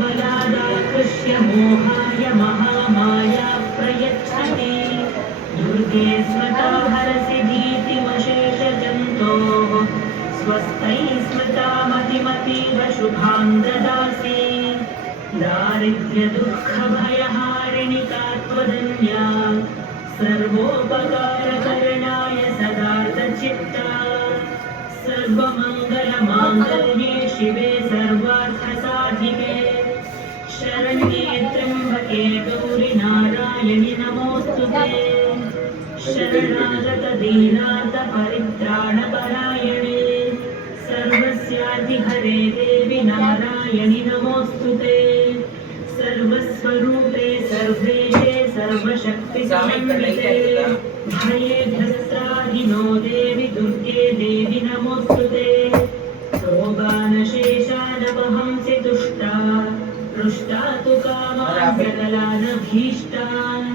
बलादाकृष्य मोहाय महामाया प्रयच्छति दुर्गे स्मृता हरसि भीतिमशेषजन्तोः स्वस्तैः स्मृता मतिमतीव शुभां ददासि दारिद्र्यदुःखभयहारिणि का त्वदन्या सर्वोपकारकरणाय सदार्थचित्ता सर्वमङ्गलमाङ्गल्ये शिवे सर्वार्थसाधिके शरण्ये त्र्यम्बके गौरि नारायणि नमोऽस्तु ते शरणागतदीनार्तपरित्राणपरायणे सर्वस्याधिहरे देवि नारायणि नमोऽस्तु ते सर्वस्वरूपे सर्वेशे सर्वशक्तिसमन्विते भयेभ्यस्त्राहिनो देवि दुर्गे देवि नमोऽस्तु ते रोगानशेषानवहंसि तुष्टा पृष्टा तु कामान् सकलानभीष्टान्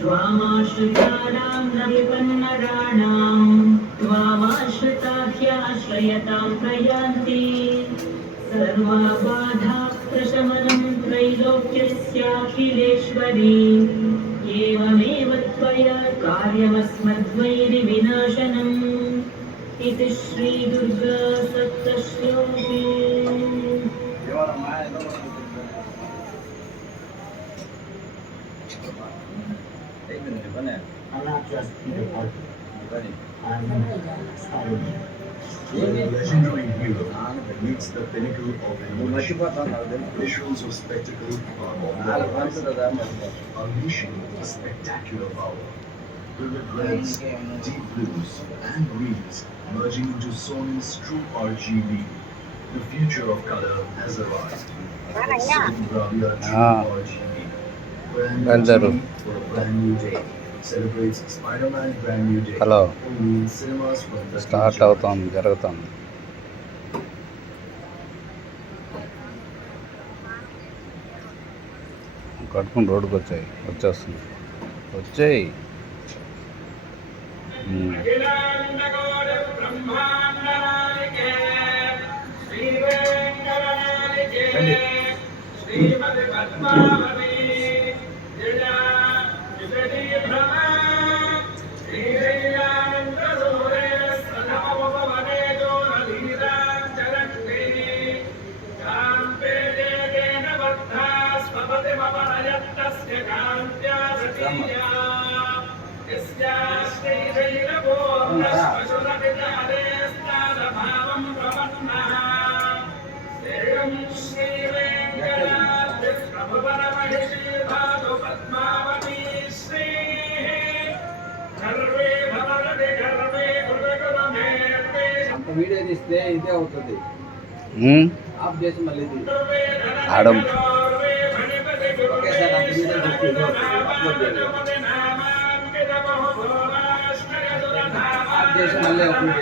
त्वामाश्रितानां न विपन्नराणां त्वामाश्रिता ह्याश्रयतां प्रयान्ति सर्वाबाधाप्रशमनं त्रैलोक्यस्याखिलेश्वरी एवमेव त्वया कार्यमस्मद्वैरिविनाशनम् इति श्रीदुर्गा Saptashloki I'm not just Peter Parker. I'm Spider-Man. The legendary hero meets the pinnacle of innovation. Visuals of spectacle are unleashing spectacular power. Vivid reds, deep blues, and greens merging into Sony's true RGB. The future of color has arrived. Bravia True RGB. Brand new for a brand new day. Celebrates Spider-Man Brand New Day. Hello. Only in cinemas from the start అవుతుంది జరుగుతుంది కట్టుకుని రోడ్డుకి వచ్చేస్తుంది వచ్చేయి video తీస్తే ఇదే అవుతుంది of చేసి మళ్ళీ ఆడం ఒకేసారి అంత వీడియో తీసి అప్లోడ్ చేయాలి ఆఫ్ చేసి మళ్ళీ అప్లోడ్